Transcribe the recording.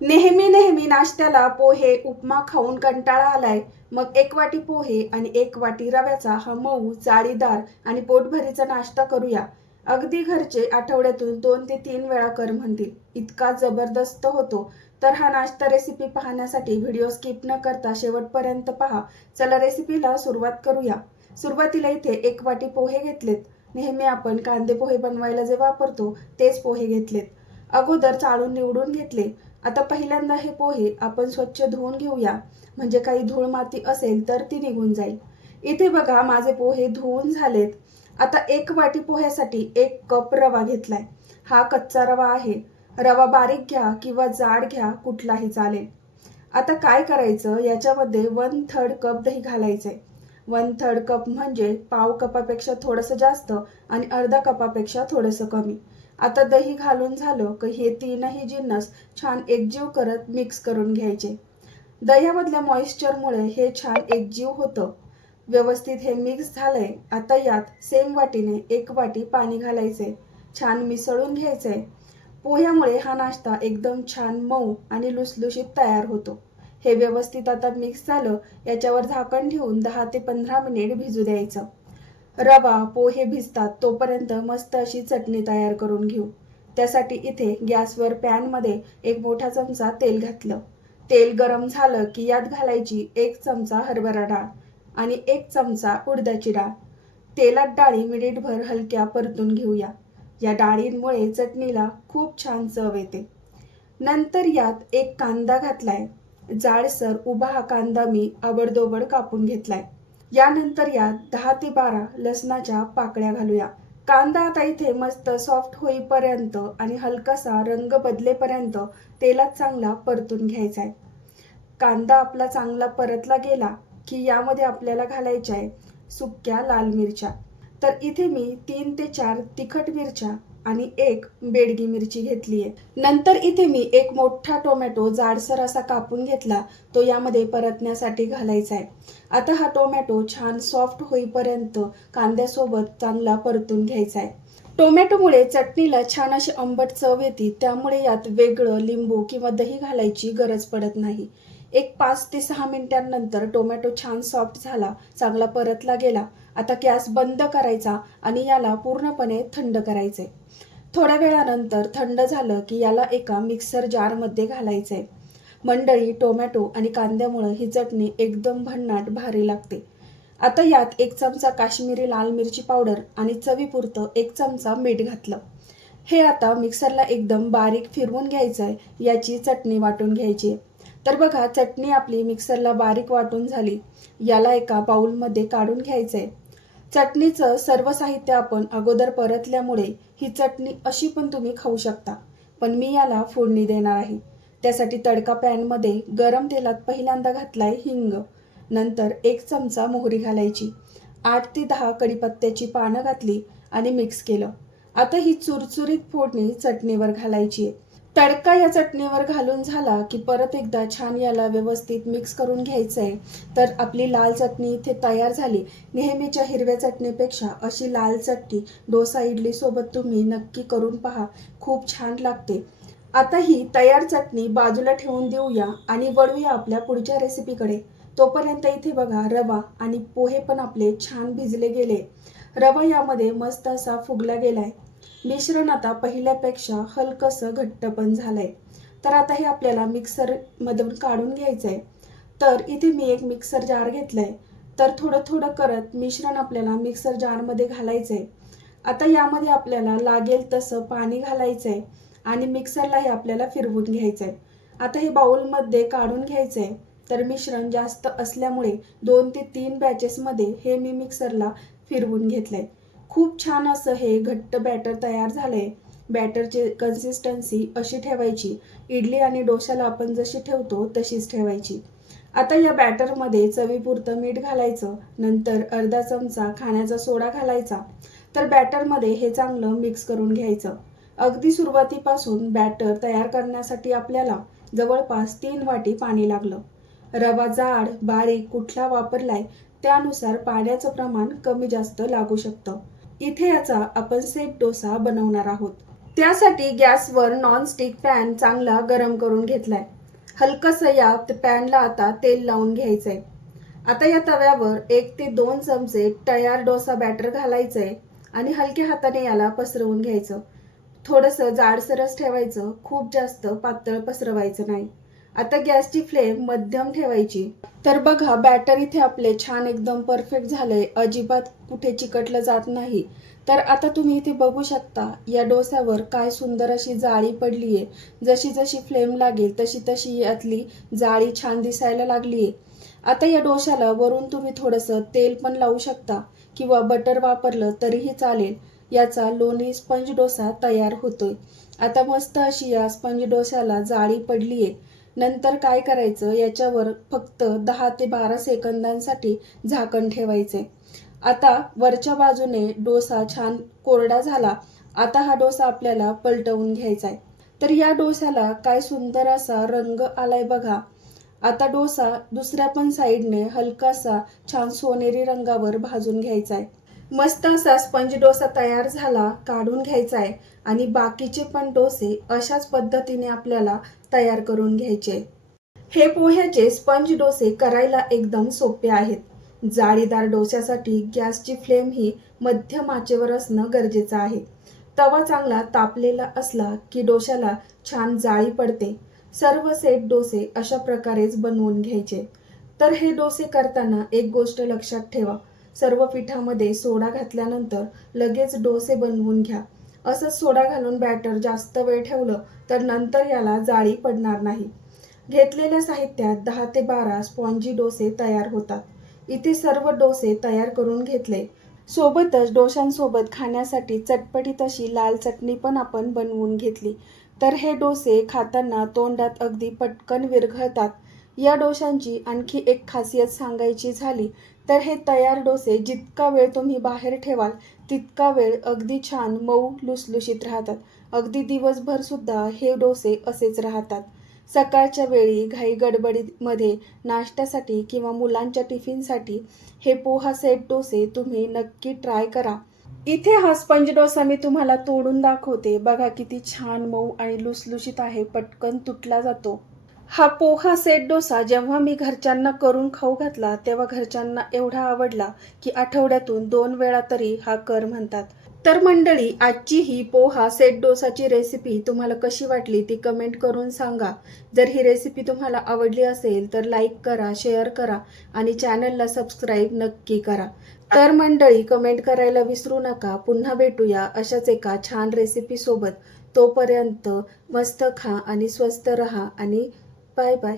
नेहमी नेहमी नाश्त्याला पोहे उपमा खाऊन कंटाळा आलाय. मग एक वाटी पोहे आणि एक वाटी रव्याचा हा मऊ जाळीदार आणि पोटभरीचा नाश्ता करूया. अगदी घरचे आठवड्यातून 2 ते 3 वेळा कर म्हणतील इतका जबरदस्त होतो. तर हा नाश्ता रेसिपी पाहण्यासाठी व्हिडिओ स्किप न करता शेवटपर्यंत पहा. चला रेसिपीला सुरुवात करूया. सुरुवातीला इथे 1 वाटी पोहे घेतलेत. नेहमी आपण कांदे पोहे बनवायला जे वापरतो तेच पोहे घेतलेत. अगोदर चाळून निवडून घेतले. आता पहिल्यांदा हे पोहे आपण स्वच्छ धुवून घेऊया, म्हणजे काही धूळ माती असेल तर ती निघून जाईल. इथे बघा माझे पोहे धुवून झालेत. आता 1 वाटी पोह्यासाठी 1 कप रवा घेतलाय. हा कच्चा रवा आहे. रवा बारीक घ्या किंवा जाड घ्या, कुठलाही चालेल. आता काय करायचं, याच्यामध्ये 1/3 कप दही घालायचंय. 1/3 कप म्हणजे पाव कपापेक्षा थोडंसं जास्त आणि अर्धा कपापेक्षा थोडंसं कमी. आता दही घालून झालं की हे तीनही जिन्नस छान एकजीव करत मिक्स करून घ्यायचे. दह्यामधल्या मॉइश्चरमुळे हे छान एकजीव होतं. व्यवस्थित हे मिक्स झालंय. आता यात सेम वाटीने 1 वाटी पाणी घालायचंय. छान मिसळून घ्यायचंय. पोह्यामुळे हा नाश्ता एकदम छान मऊ आणि लुसलुशीत तयार होतो. हे व्यवस्थित आता मिक्स झालं. याच्यावर झाकण ठेवून 10 ते 15 मिनिट भिजू द्यायचं. रवा पोहे भिजतात तोपर्यंत मस्त अशी चटणी तयार करून घेऊ. त्यासाठी इथे गॅसवर पॅनमध्ये 1 मोठा चमचा तेल घातलं. तेल गरम झालं की यात घालायची 1 चमचा हरभरा डाळ आणि 1 चमचा उडदाची डाळ. तेलात डाळी मिनिटभर हलक्या परतून घेऊया. या डाळींमुळे चटणीला खूप छान चव येते. नंतर यात 1 कांदा घातलाय. जाडसर उभा हा कांदा मी आवडदोबड कापून घेतलाय. यानंतर यात 10 ते 12 लसणाच्या पाकळ्या घालूया. कांदा आता इथे मस्त सॉफ्ट होईपर्यंत आणि हलकासा रंग बदलेपर्यंत तेलात चांगला परतून घ्यायचा आहे. कांदा आपला चांगला परतला गेला की यामध्ये आपल्याला घालायच्या आहे सुक्या लाल मिरच्या. तर इथे मी 3 ते 4 तिखट मिरच्या आणि 1 बेडगी मिरची घेतली आहे. नंतर इथे मी 1 मोठा टोमॅटो जाडसर असा कापून घेतला. तो यामध्ये परतण्यासाठी घालायचा आहे. आता हा टोमॅटो छान सॉफ्ट होईपर्यंत कांद्यासोबत चांगला परतून घ्यायचा आहे. टोमॅटोमुळे चटणीला छान अशी आंबट चव येते, त्यामुळे यात वेगळं लिंबू किंवा दही घालायची गरज पडत नाही. 5 ते 6 मिनिटांनंतर टोमॅटो छान सॉफ्ट झाला, चांगला परतला गेला. आता गॅस बंद करायचा आणि याला पूर्णपणे थंड करायचे. थोड्या वेळानंतर थंड झालं की याला एका मिक्सर जारमध्ये घालायचंय. मंडळी, टोमॅटो आणि कांद्यामुळे ही चटणी एकदम भन्नाट भारी लागते. आता यात 1 चमचा काश्मीरी लाल मिरची पावडर आणि चवीपुरतं 1 चमचा मीठ घातलं. हे आता मिक्सरला एकदम बारीक फिरवून घ्यायचं आहे. याची चटणी वाटून घ्यायची. तर बघा, चटणी आपली मिक्सरला बारीक वाटून झाली. याला एका बाउलमध्ये काढून घ्यायचंय. चटणीचं सर्व साहित्य आपण अगोदर परतल्यामुळे ही चटणी अशी पण तुम्ही खाऊ शकता. पण मी याला फोडणी देणार आहे. त्यासाठी तडका पॅनमध्ये गरम तेलात पहिल्यांदा घातलाय हिंग. नंतर 1 चमचा मोहरी घालायची. 8 ते 10 कढीपत्त्याची पानं घातली आणि मिक्स केलं. आता ही चुरचुरीत फोडणी चटणीवर घालायची आहे. तडका या चटणीवर घालून झाला की परत एकदा छान याला व्यवस्थित मिक्स करून घ्यायचं आहे. तर आपली लाल चटणी इथे तयार झाली. नेहमीच्या हिरव्या चटणीपेक्षा अशी लाल चटणी डोसा इडली सोबत तुम्ही नक्की करून पहा. खूप छान लागते. आता ही तयार चटणी बाजूला ठेवून देऊया आणि वळूया आपल्या पुढच्या रेसिपीकडे. तोपर्यंत इथे बघा, रवा आणि पोहे पण आपले छान भिजले गेले. रवा यामध्ये मस्त असा फुगला गेलाय. मिश्रण आता पहिल्यापेक्षा हलकंसं घट्ट पण झालंय. तर आता हे आपल्याला मिक्सरमधून काढून घ्यायचंय. तर इथे मी एक मिक्सर जार घेतलाय. तर थोडं थोडं करत मिश्रण आपल्याला मिक्सर जारमध्ये घालायचंय. आता यामध्ये आपल्याला लागेल तसं पाणी घालायचंय आणि मिक्सरला हे आपल्याला फिरवून घ्यायचंय. आता हे बाउलमध्ये काढून घ्यायचंय. तर मिश्रण जास्त असल्यामुळे 2 ते 3 बॅचेसमध्ये हे मी मिक्सरला फिरवून घेतलंय. खूप छान असं हे घट्ट बॅटर तयार झालंय. बॅटरची कन्सिस्टन्सी अशी ठेवायची, इडली आणि डोशाला आपण जशी ठेवतो तशीच ठेवायची. आता या बॅटरमध्ये चवीपुरतं मीठ घालायचं. नंतर अर्धा चमचा खाण्याचा सोडा घालायचा. तर बॅटरमध्ये हे चांगलं मिक्स करून घ्यायचं. अगदी सुरुवातीपासून बॅटर तयार करण्यासाठी आपल्याला जवळपास 3 वाटी पाणी लागलं. रवा जाड बारीक कुठला वापरलाय त्यानुसार पाण्याचं प्रमाण कमी जास्त लागू शकतं. इथे याचा आपण सेट डोसा बनवणार आहोत. त्यासाठी गॅसवर नॉनस्टिक पॅन चांगला गरम करून घेतलाय. हलकसं या पॅनला आता तेल लावून घ्यायचंय. आता या तव्यावर 1 ते 2 चमचे तयार डोसा बॅटर घालायचंय आणि हलक्या हाताने याला पसरवून घ्यायचं. थोडंसं जाडसरच ठेवायचं, खूप जास्त पातळ पसरवायचं नाही. आता गॅसची फ्लेम मध्यम ठेवायची. तर बघा बॅटर इथे आपले छान एकदम परफेक्ट झालंय, अजिबात कुठे चिकटलं जात नाही. तर आता तुम्ही इथे बघू शकता या डोस्यावर काय सुंदर अशी जाळी पडलीये. जशी जशी फ्लेम लागेल तशी तशी यातली जाळी छान दिसायला लागलीये. आता या डोश्याला वरून तुम्ही थोडंसं तेल पण लावू शकता किंवा बटर वापरलं तरीही चालेल. याचा लोणी स्पंज डोसा तयार होतोय. आता मस्त अशी या स्पंज डोस्याला जाळी पडलीये. नंतर काय करायचं, याच्यावर फक्त 10 ते 12 सेकंदांसाठी झाकण ठेवायचे. आता वरच्या बाजूने डोसा छान कोरडा झाला. आता हा डोसा आपल्याला पलटवून घ्यायचा आहे. तर या डोस्याला काय सुंदर असा रंग आलाय बघा. आता डोसा दुसऱ्या पण साईडने हलकासा छान सोनेरी रंगावर भाजून घ्यायचा आहे. मस्त असा स्पंज डोसा तयार झाला, काढून घ्यायचा आहे आणि बाकीचे पण डोसे अशाच पद्धतीने आपल्याला तयार करून घ्यायचे. हे पोह्याचे स्पंज डोसे करायला एकदम सोपे आहेत. जाळीदार डोस्यासाठी गॅसची फ्लेम ही मध्यम आचेवर असणं गरजेचं आहे. तवा चांगला तापलेला असला की डोश्याला छान जाळी पडते. सर्व सेट डोसे अशा प्रकारेच बनवून घ्यायचे. तर हे डोसे करताना एक गोष्ट लक्षात ठेवा, सर्व पिठामध्ये सोडा घातल्यानंतर लगेच डोसे बनवून घ्या. असंच सोडा घालून बॅटर जास्त वेळ ठेवलं तर नंतर याला जाळी पडणार नाही. घेतलेल्या साहित्यात 10 ते 12 स्पॉन्जी डोसे तयार होतात. इथे सर्व डोसे तयार करून घेतले. सोबतच डोशांसोबत खाण्यासाठी चटपटीत अशी लाल चटणी पण आपण बनवून घेतली. तर हे डोसे खाताना तोंडात अगदी पटकन विरघळतात. या डोशांची आणखी एक खासियत सांगायची झाली तर हे तयार डोसे जितका वेळ तुम्ही बाहेर ठेवाल तितका वेळ अगदी छान मऊ लुसलुशीत राहतात. अगदी दिवसभर सुद्धा हे डोसे असेच राहतात. सकाळच्या वेळी घाई गडबडीमध्ये नाश्त्यासाठी किंवा मुलांच्या टिफिनसाठी हे पोहा सेट डोसे तुम्ही नक्की ट्राय करा. इथे हा स्पंज डोसा मी तुम्हाला तोडून दाखवते. बघा किती छान मऊ आणि लुसलुशीत आहे, पटकन तुटला जातो. हा पोहा सेट डोसा जेव्हा मी घरच्यांना करून खाऊ घातला तेव्हा घरच्यांना एवढा आवडला की आठवड्यातून 2 वेळा तरी हा कर म्हणतात. तर मंडळी, आजची ही पोहा सेट डोसाची रेसिपी तुम्हाला कशी वाटली ती कमेंट करून सांगा. जर ही रेसिपी तुम्हाला आवडली असेल तर लाईक करा, शेअर करा आणि चॅनलला सबस्क्राईब नक्की करा. तर मंडळी, कमेंट करायला विसरू नका. पुन्हा भेटूया अशाच एका छान रेसिपी सोबत. तोपर्यंत मस्त खा आणि स्वस्त रहा आणि बाय बाय.